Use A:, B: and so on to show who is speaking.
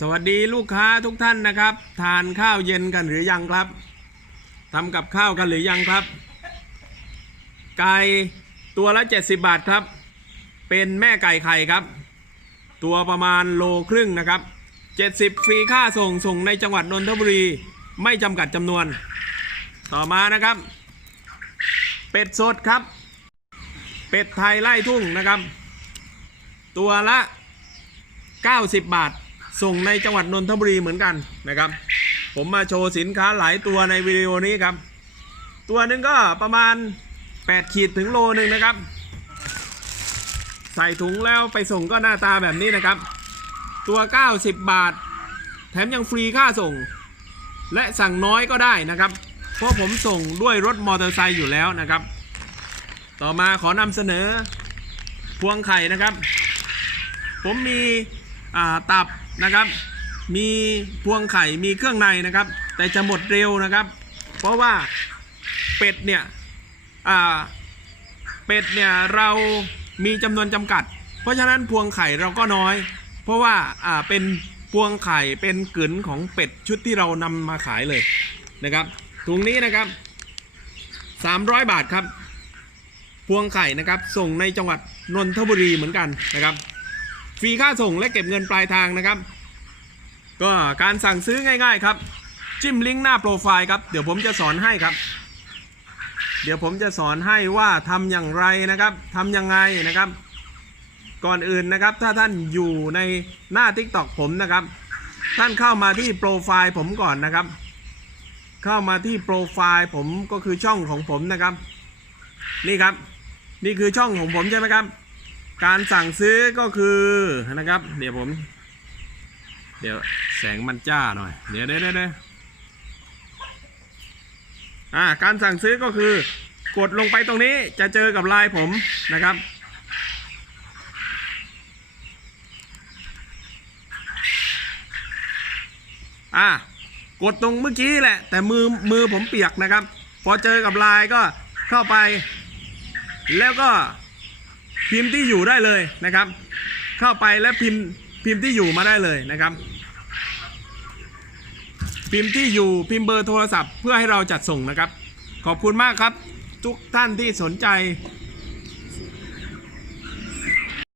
A: สวัสดีลูกค้าทุกท่านนะครับ ทานข้าวเย็นกันหรือยังครับทำกับข้าวกันหรือยังครับ ไก่ตัวละ 70 บาทครับ เป็นแม่ไก่ไข่ครับ ตัวประมาณโลครึ่งนะครับ 70 ฟรีค่าส่งส่งในจังหวัดนนทบุรีไม่จำกัดจำนวน ต่อมานะครับ เป็ดสดครับ เป็ดไทยไล่ทุ่งนะครับ ตัวละ 90 บาท ส่งในจังหวัดนนทบุรีเหมือนกันนะครับ ผมมาโชว์สินค้าหลายตัวในวิดีโอนี้ครับ ตัวหนึ่งก็ประมาณ 8 ขีดถึงโลหนึ่งนะครับ ใส่ถุงแล้วไปส่งก็หน้าตาแบบนี้นะครับ ตัว 90 บาท แถมยังฟรีค่าส่ง และสั่งน้อยก็ได้นะครับ เพราะผมส่งด้วยรถมอเตอร์ไซค์อยู่แล้วนะครับ ต่อมาขอนำเสนอพวงไข่นะครับ ผมมี ตับนะครับ มีพวงไข่มีเครื่องในนะครับ แต่จะหมดเร็วนะครับ เพราะว่าเป็ดเนี่ยเป็ดเนี่ยเรามีจำนวนจำกัด เพราะฉะนั้นพวงไข่เราก็น้อย เพราะว่าอ่าเป็นพวงไข่เป็นกลืนของเป็ดชุดที่เรานำมาขายเลยนะครับถุงนี้นะครับ 300 บาทครับ พวงไข่นะครับ ส่งในจังหวัดนนทบุรีเหมือนกันนะครับ ฟรีค่าส่งและเก็บเงินปลายทางนะครับ ก็การสั่งซื้อง่ายๆครับ จิ้มลิงก์หน้าโปรไฟล์ครับ เดี๋ยวผมจะสอนให้ครับ เดี๋ยวผมจะสอนให้ว่าทำอย่างไรนะครับทำยังไงนะครับ ก่อนอื่นนะครับ ถ้าท่านอยู่ในหน้า TikTok ผมนะครับ ท่านเข้ามาที่โปรไฟล์ผมก่อนนะครับ เข้ามาที่โปรไฟล์ผมก็คือช่องของผมนะครับ นี่ครับ นี่คือช่องของผมใช่ไหมครับ การสั่งซื้อก็คือนะครับ เดี๋ยวผม เดี๋ยวแสงมันจ้าหน่อย เดี๋ยวเดี๋ยวเดี๋ยวเดี๋ยวอ่าการสั่งซื้อก็คือกดลงไปตรงนี้จะเจอกับลน์ผมนะครับ อะกดตรงเมื่อกี้แหละ แต่มือมือผมเปียกนะครับ พอเจอกับลน์ก็เข้าไป แล้วก็ พิมพ์ที่อยู่ได้เลยนะครับ เข้าไปแล้วพิมพ์พิมพ์ที่อยู่มาได้เลยนะครับ พิมพ์ที่อยู่พิมพ์เบอร์โทรศัพท์เพื่อให้เราจัดส่งนะครับ ขอบคุณมากครับ ทุกท่านที่สนใจ